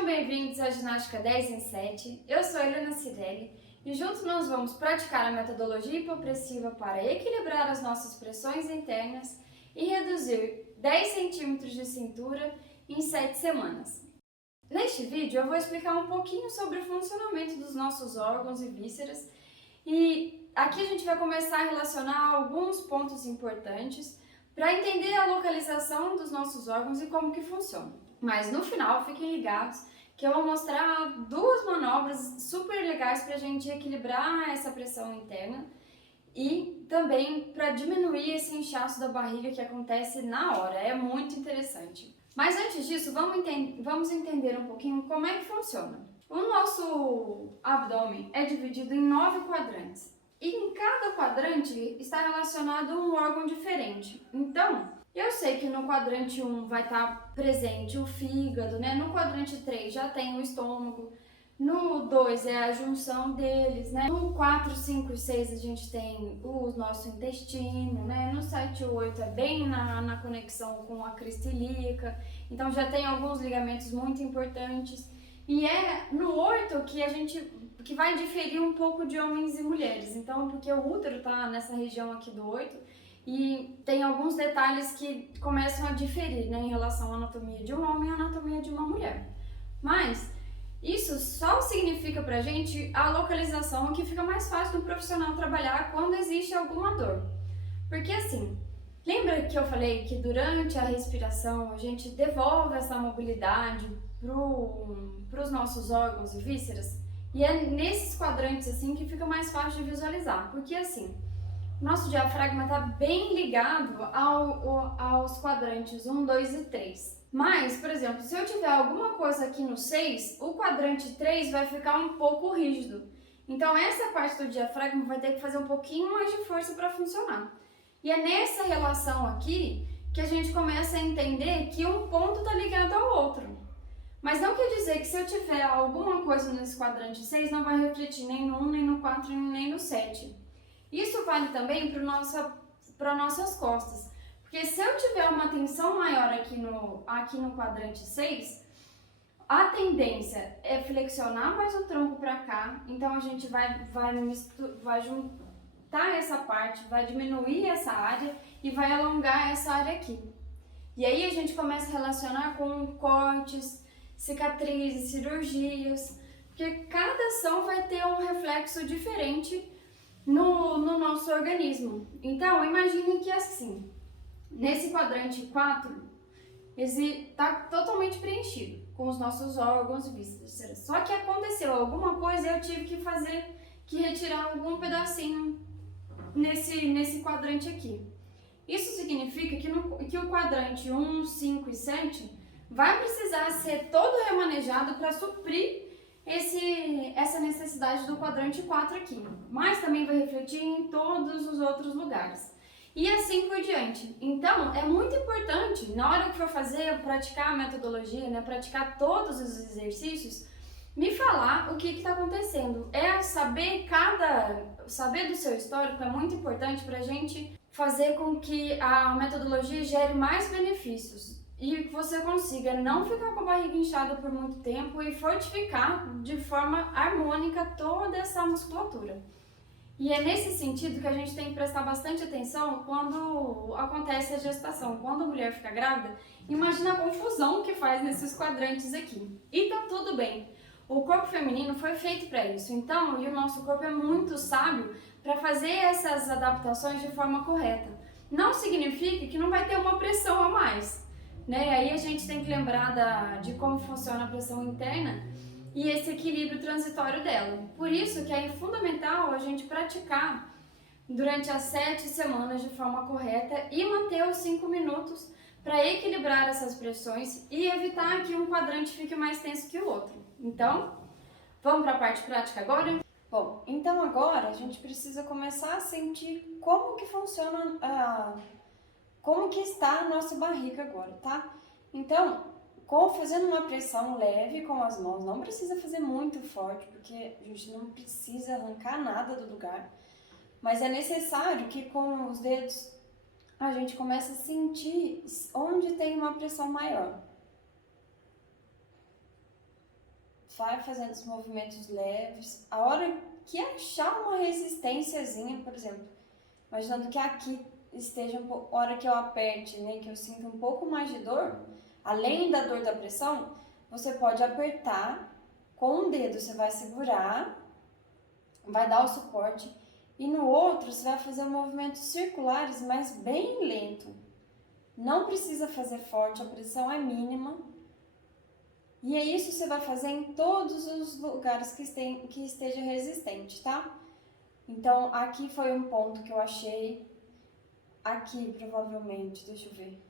Sejam bem-vindos à Ginástica 10 em 7. Eu sou a Helena Cirelli e juntos nós vamos praticar a metodologia hipopressiva para equilibrar as nossas pressões internas e reduzir 10 centímetros de cintura em 7 semanas. Neste vídeo eu vou explicar um pouquinho sobre o funcionamento dos nossos órgãos e vísceras e aqui a gente vai começar a relacionar alguns pontos importantes para entender a localização dos nossos órgãos e como que funciona. Mas no final, fiquem ligados que eu vou mostrar duas manobras super legais para a gente equilibrar essa pressão interna e também para diminuir esse inchaço da barriga que acontece na hora. É muito interessante. Mas antes disso, vamos entender um pouquinho como é que funciona. O nosso abdômen é dividido em 9 quadrantes. E em cada quadrante está relacionado um órgão diferente. Então, eu sei que no quadrante 1 vai estar presente o fígado, né? No quadrante 3 já tem o estômago. No 2 é a junção deles, né? No 4, 5 e 6 a gente tem o nosso intestino, né? No 7 e 8 é bem na conexão com a crista ilíaca. Então já tem alguns ligamentos muito importantes. E é no 8 que vai diferir um pouco de homens e mulheres. Então, porque o útero está nessa região aqui do 8 e tem alguns detalhes que começam a diferir, né, em relação à anatomia de um homem e à anatomia de uma mulher. Mas isso só significa pra gente a localização que fica mais fácil do profissional trabalhar quando existe alguma dor. Porque assim, lembra que eu falei que durante a respiração a gente devolve essa mobilidade para os nossos órgãos e vísceras? E é nesses quadrantes assim que fica mais fácil de visualizar, porque assim, nosso diafragma está bem ligado aos quadrantes 1, 2 e 3. Mas, por exemplo, se eu tiver alguma coisa aqui no 6, o quadrante 3 vai ficar um pouco rígido. Então essa parte do diafragma vai ter que fazer um pouquinho mais de força para funcionar. E é nessa relação aqui que a gente começa a entender que um ponto está ligado ao outro. Mas não quer dizer que se eu tiver alguma coisa nesse quadrante 6, não vai refletir nem no 1, nem no 4, nem no 7. Isso vale também para nossas costas. Porque se eu tiver uma tensão maior aqui no quadrante 6, a tendência é flexionar mais o tronco para cá. Então a gente vai juntar essa parte, vai diminuir essa área e vai alongar essa área aqui. E aí a gente começa a relacionar com cortes, cicatrizes, cirurgias, porque cada ação vai ter um reflexo diferente no nosso organismo. Então, imagine que assim, nesse quadrante 4, está totalmente preenchido com os nossos órgãos e vísceras. Só que aconteceu alguma coisa e eu tive que retirar algum pedacinho nesse quadrante aqui. Isso significa que o quadrante 1, 5 e 7 vai precisar ser todo remanejado para suprir essa necessidade do quadrante 4 aqui, mas também vai refletir em todos os outros lugares. E assim por diante. Então, é muito importante, na hora que for praticar a metodologia, né, praticar todos os exercícios, me falar o que está acontecendo. Saber do seu histórico é muito importante para a gente fazer com que a metodologia gere mais benefícios e que você consiga não ficar com a barriga inchada por muito tempo e fortificar de forma harmônica toda essa musculatura. E é nesse sentido que a gente tem que prestar bastante atenção quando acontece a gestação. Quando a mulher fica grávida, imagina a confusão que faz nesses quadrantes aqui. E tá tudo bem. O corpo feminino foi feito para isso. Então, e o nosso corpo é muito sábio para fazer essas adaptações de forma correta. Não significa que não vai ter uma pressão a mais, né? Aí a gente tem que lembrar de como funciona a pressão interna e esse equilíbrio transitório dela. Por isso que é fundamental a gente praticar durante as 7 semanas de forma correta e manter os 5 minutos para equilibrar essas pressões e evitar que um quadrante fique mais tenso que o outro. Então, vamos para a parte prática agora? Bom, então agora a gente precisa começar a sentir como que funciona, como que está a nossa barriga agora, tá? Então, fazendo uma pressão leve com as mãos, não precisa fazer muito forte, porque a gente não precisa arrancar nada do lugar, mas é necessário que com os dedos a gente comece a sentir onde tem uma pressão maior. vai fazendo os movimentos leves. A hora que achar uma resistênciazinha, por exemplo, imaginando que aqui esteja a hora que eu aperte, né, que eu sinto um pouco mais de dor, além da dor da pressão, você pode apertar com um dedo, você vai segurar, vai dar o suporte, e no outro você vai fazer movimentos circulares, mas bem lento. Não precisa fazer forte, a pressão é mínima. E é isso que você vai fazer em todos os lugares que esteja resistente, tá? Então, aqui foi um ponto que eu achei. Aqui, provavelmente, deixa eu ver.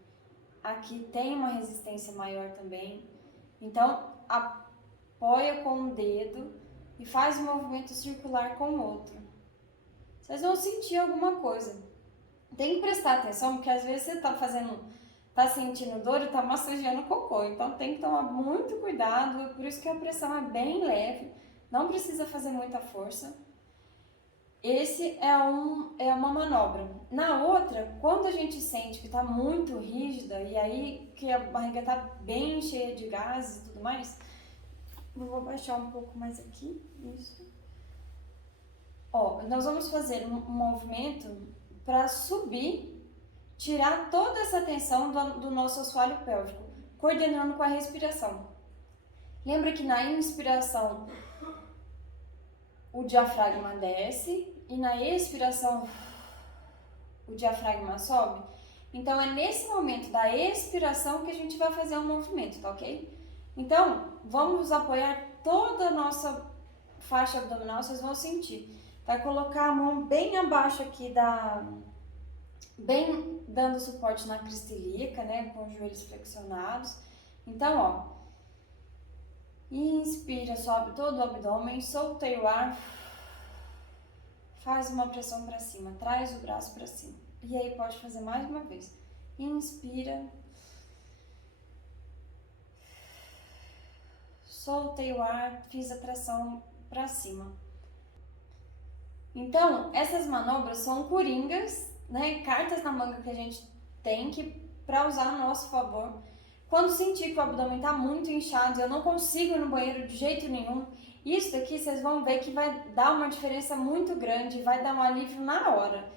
Aqui tem uma resistência maior também. Então, apoia com um dedo e faz um movimento circular com o outro. Vocês vão sentir alguma coisa. Tem que prestar atenção, porque às vezes você tá sentindo dor e tá massageando o cocô. Então, tem que tomar muito cuidado. Por isso que a pressão é bem leve. Não precisa fazer muita força. Esse é uma manobra. Na outra, quando a gente sente que está muito rígida e aí que a barriga está bem cheia de gases e tudo mais, vou baixar um pouco mais aqui, isso. Ó, nós vamos fazer um movimento para subir, tirar toda essa tensão do nosso assoalho pélvico, coordenando com a respiração. Lembra que na inspiração o diafragma desce e na expiração o diafragma sobe. Então, é nesse momento da expiração que a gente vai fazer o movimento, tá ok? Então, vamos apoiar toda a nossa faixa abdominal, vocês vão sentir. Vai colocar a mão bem abaixo aqui bem dando suporte na crista ilíaca, né? Com os joelhos flexionados. Então, ó. Inspira, sobe todo o abdômen, soltei o ar, faz uma pressão para cima, traz o braço para cima. E aí pode fazer mais uma vez. Inspira, soltei o ar, fiz a tração para cima. Então, essas manobras são coringas, né? Cartas na manga que a gente tem para usar a nosso favor. Quando sentir que o abdômen está muito inchado, eu não consigo ir no banheiro de jeito nenhum, isso daqui vocês vão ver que vai dar uma diferença muito grande, vai dar um alívio na hora.